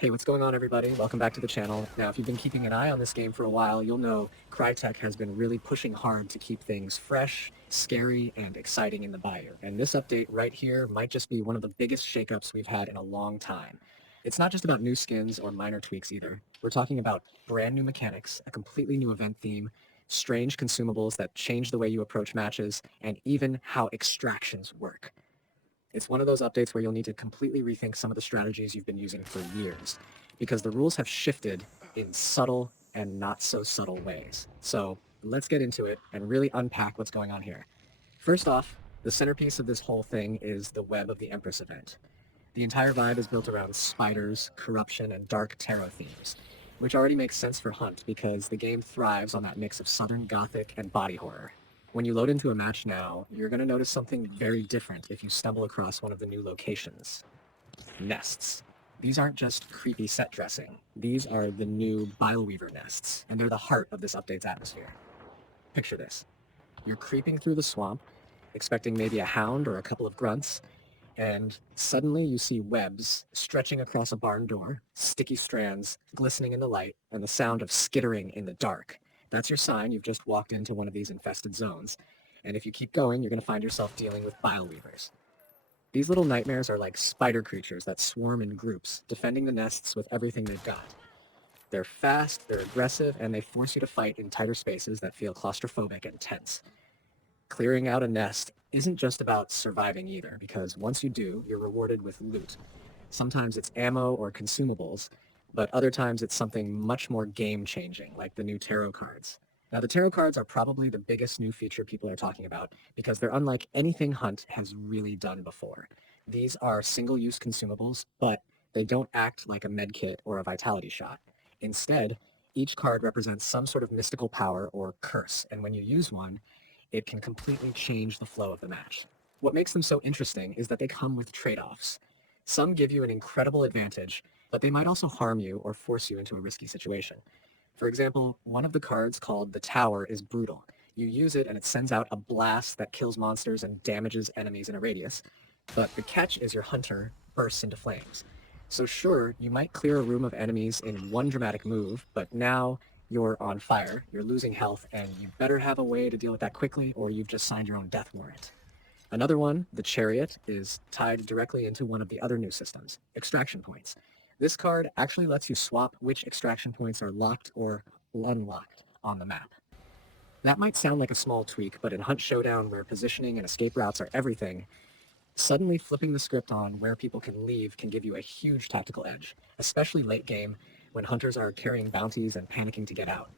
Hey, what's going on, everybody? Welcome back to the channel. Now, if you've been keeping an eye on this game for a while, you'll know Crytek has been really pushing hard to keep things fresh, scary, and exciting in the Bayou. And this update right here might just be one of the biggest shakeups we've had in a long time. It's not just about new skins or minor tweaks either. We're talking about brand new mechanics, a completely new event theme, strange consumables that change the way you approach matches, and even how extractions work. It's one of those updates where you'll need to completely rethink some of the strategies you've been using for years, because the rules have shifted in subtle and not so subtle ways. So let's get into it and really unpack what's going on here. First off, the centerpiece of this whole thing is the Web of the Empress event. The entire vibe is built around spiders, corruption, and dark tarot themes, which already makes sense for Hunt because the game thrives on that mix of Southern Gothic and body horror. When you load into a match now, you're going to notice something very different if you stumble across one of the new locations. Nests. These aren't just creepy set dressing. These are the new Bileweaver nests, and they're the heart of this update's atmosphere. Picture this. You're creeping through the swamp, expecting maybe a hound or a couple of grunts, and suddenly you see webs stretching across a barn door, sticky strands glistening in the light, and the sound of skittering in the dark. That's your sign you've just walked into one of these infested zones. And if you keep going, you're going to find yourself dealing with bileweavers. These little nightmares are like spider creatures that swarm in groups, defending the nests with everything they've got. They're fast, they're aggressive, and they force you to fight in tighter spaces that feel claustrophobic and tense. Clearing out a nest isn't just about surviving either, because once you do, you're rewarded with loot. Sometimes it's ammo or consumables, but other times it's something much more game-changing, like the new tarot cards. Now, the tarot cards are probably the biggest new feature people are talking about, because they're unlike anything Hunt has really done before. These are single-use consumables, but they don't act like a medkit or a vitality shot. Instead, each card represents some sort of mystical power or curse, and when you use one, it can completely change the flow of the match. What makes them so interesting is that they come with trade-offs. Some give you an incredible advantage, but they might also harm you or force you into a risky situation. For example, one of the cards called the Tower is brutal. You use it and it sends out a blast that kills monsters and damages enemies in a radius, but the catch is your hunter bursts into flames. So sure, you might clear a room of enemies in one dramatic move, but now you're on fire, you're losing health, and you better have a way to deal with that quickly or you've just signed your own death warrant. Another one, the Chariot, is tied directly into one of the other new systems, extraction points. This card actually lets you swap which extraction points are locked or unlocked on the map. That might sound like a small tweak, but in Hunt Showdown, where positioning and escape routes are everything, suddenly flipping the script on where people can leave can give you a huge tactical edge, especially late game when hunters are carrying bounties and panicking to get out.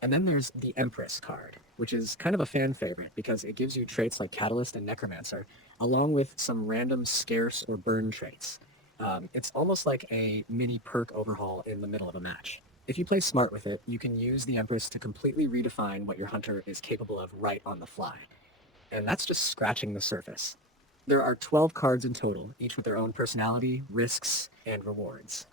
And then there's the Empress card, which is kind of a fan favorite because it gives you traits like Catalyst and Necromancer, along with some random scarce or burn traits. It's almost like a mini perk overhaul in the middle of a match. If you play smart with it, you can use the Empress to completely redefine what your hunter is capable of right on the fly. And that's just scratching the surface. There are 12 cards in total, each with their own personality, risks, and rewards.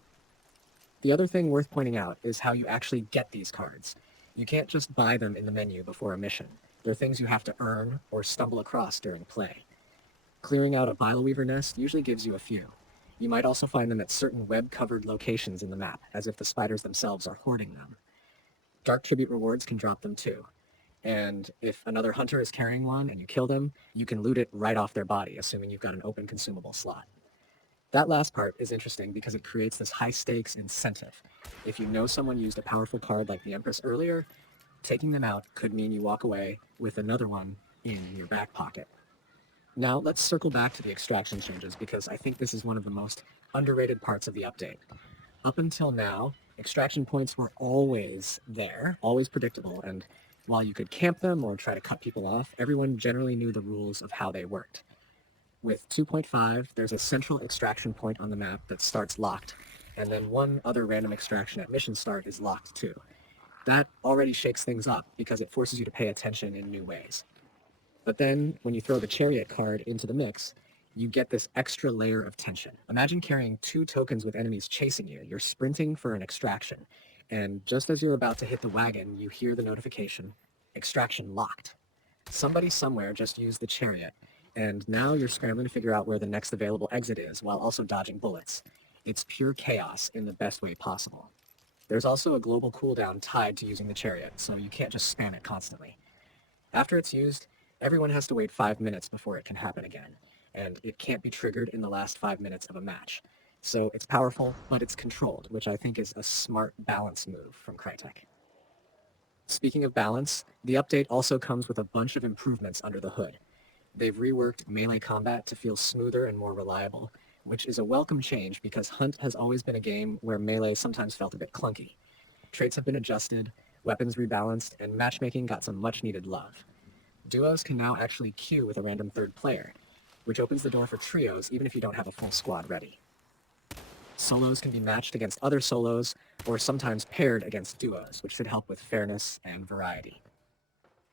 The other thing worth pointing out is how you actually get these cards. You can't just buy them in the menu before a mission. They're things you have to earn or stumble across during play. Clearing out a Bileweaver nest usually gives you a few. You might also find them at certain web-covered locations in the map, as if the spiders themselves are hoarding them. Dark Tribute rewards can drop them too. And if another hunter is carrying one and you kill them, you can loot it right off their body, assuming you've got an open consumable slot. That last part is interesting because it creates this high-stakes incentive. If you know someone used a powerful card like the Empress earlier, taking them out could mean you walk away with another one in your back pocket. Now, let's circle back to the extraction changes because I think this is one of the most underrated parts of the update. Up until now, extraction points were always there, always predictable, and while you could camp them or try to cut people off, everyone generally knew the rules of how they worked. With 2.5, there's a central extraction point on the map that starts locked, and then one other random extraction at mission start is locked too. That already shakes things up because it forces you to pay attention in new ways. But then, when you throw the Chariot card into the mix, you get this extra layer of tension. Imagine carrying 2 tokens with enemies chasing you. You're sprinting for an extraction, and just as you're about to hit the wagon, you hear the notification, extraction locked. Somebody somewhere just used the Chariot, and now you're scrambling to figure out where the next available exit is while also dodging bullets. It's pure chaos in the best way possible. There's also a global cooldown tied to using the chariot, so you can't just spam it constantly. After it's used, everyone has to wait 5 minutes before it can happen again, and it can't be triggered in the last 5 minutes of a match. So it's powerful, but it's controlled, which I think is a smart balance move from Crytek. Speaking of balance, the update also comes with a bunch of improvements under the hood. They've reworked melee combat to feel smoother and more reliable, which is a welcome change because Hunt has always been a game where melee sometimes felt a bit clunky. Traits have been adjusted, weapons rebalanced, and matchmaking got some much-needed love. Duos can now actually queue with a random third player, which opens the door for trios even if you don't have a full squad ready. Solos can be matched against other solos, or sometimes paired against duos, which should help with fairness and variety.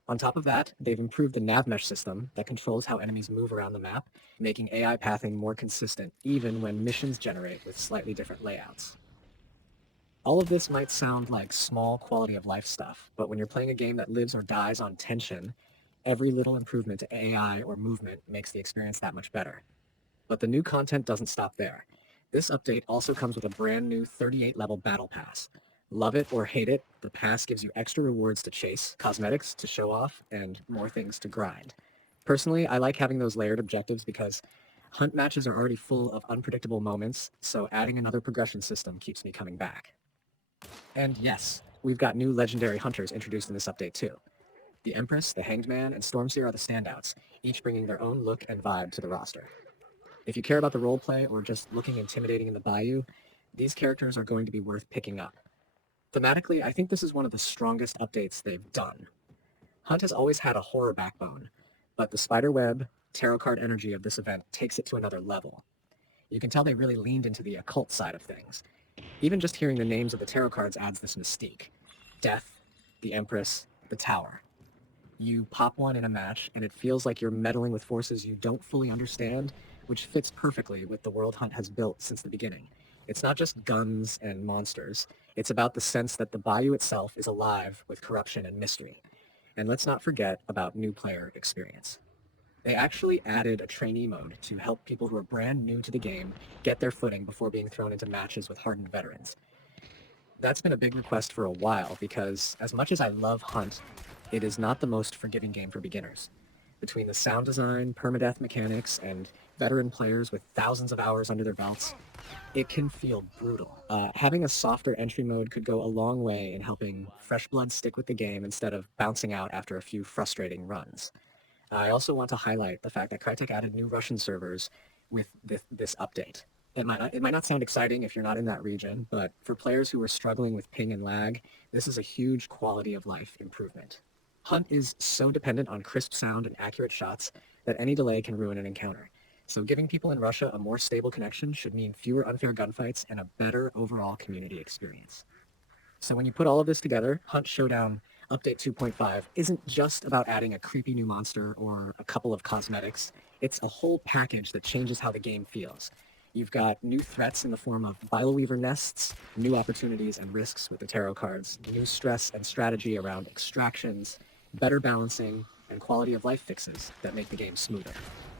On top of that, they've improved the nav mesh system that controls how enemies move around the map, making AI pathing more consistent even when missions generate with slightly different layouts. All of this might sound like small quality of life stuff, but when you're playing a game that lives or dies on tension, every little improvement to AI or movement makes the experience that much better. But the new content doesn't stop there. This update also comes with a brand new 38-level battle pass. Love it or hate it, the pass gives you extra rewards to chase, cosmetics to show off, and more things to grind. Personally, I like having those layered objectives because hunt matches are already full of unpredictable moments, so adding another progression system keeps me coming back. And yes, we've got new legendary hunters introduced in this update too. The Empress, the Hanged Man, and Stormseer are the standouts, each bringing their own look and vibe to the roster. If you care about the roleplay or just looking intimidating in the bayou, these characters are going to be worth picking up. Thematically, I think this is one of the strongest updates they've done. Hunt has always had a horror backbone, but the spiderweb, tarot card energy of this event takes it to another level. You can tell they really leaned into the occult side of things. Even just hearing the names of the tarot cards adds this mystique. Death, the Empress, the Tower. You pop one in a match, and it feels like you're meddling with forces you don't fully understand, which fits perfectly with the world Hunt has built since the beginning. It's not just guns and monsters. It's about the sense that the bayou itself is alive with corruption and mystery. And let's not forget about new player experience. They actually added a trainee mode to help people who are brand new to the game get their footing before being thrown into matches with hardened veterans. That's been a big request for a while because as much as I love Hunt, it is not the most forgiving game for beginners. Between the sound design, permadeath mechanics, and veteran players with thousands of hours under their belts, it can feel brutal. Having a softer entry mode could go a long way in helping fresh blood stick with the game instead of bouncing out after a few frustrating runs. I also want to highlight the fact that Crytek added new Russian servers with this update. It might not sound exciting if you're not in that region, but for players who are struggling with ping and lag, this is a huge quality of life improvement. Hunt is so dependent on crisp sound and accurate shots that any delay can ruin an encounter. So giving people in Russia a more stable connection should mean fewer unfair gunfights and a better overall community experience. So when you put all of this together, Hunt Showdown Update 2.5 isn't just about adding a creepy new monster or a couple of cosmetics. It's a whole package that changes how the game feels. You've got new threats in the form of Bileweaver nests, new opportunities and risks with the tarot cards, new stress and strategy around extractions, better balancing, and quality of life fixes that make the game smoother.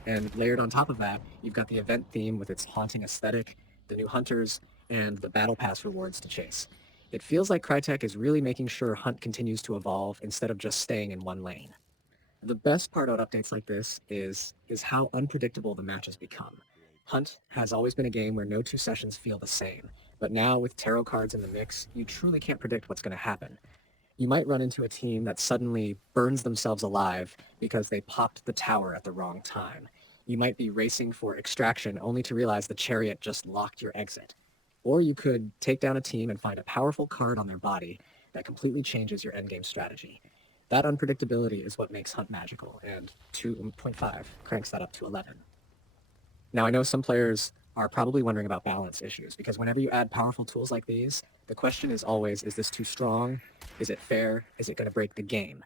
And layered on top of that, you've got the event theme with its haunting aesthetic, the new hunters, and the battle pass rewards to chase. It feels like Crytek is really making sure Hunt continues to evolve instead of just staying in one lane. The best part about updates like this is how unpredictable the matches become. Hunt has always been a game where no two sessions feel the same, but now with tarot cards in the mix, you truly can't predict what's going to happen. You might run into a team that suddenly burns themselves alive because they popped the tower at the wrong time. You might be racing for extraction only to realize the chariot just locked your exit. Or you could take down a team and find a powerful card on their body that completely changes your endgame strategy. That unpredictability is what makes Hunt magical, and 2.5 cranks that up to 11. Now, I know some players are probably wondering about balance issues, because whenever you add powerful tools like these, the question is always, is this too strong? Is it fair? Is it going to break the game?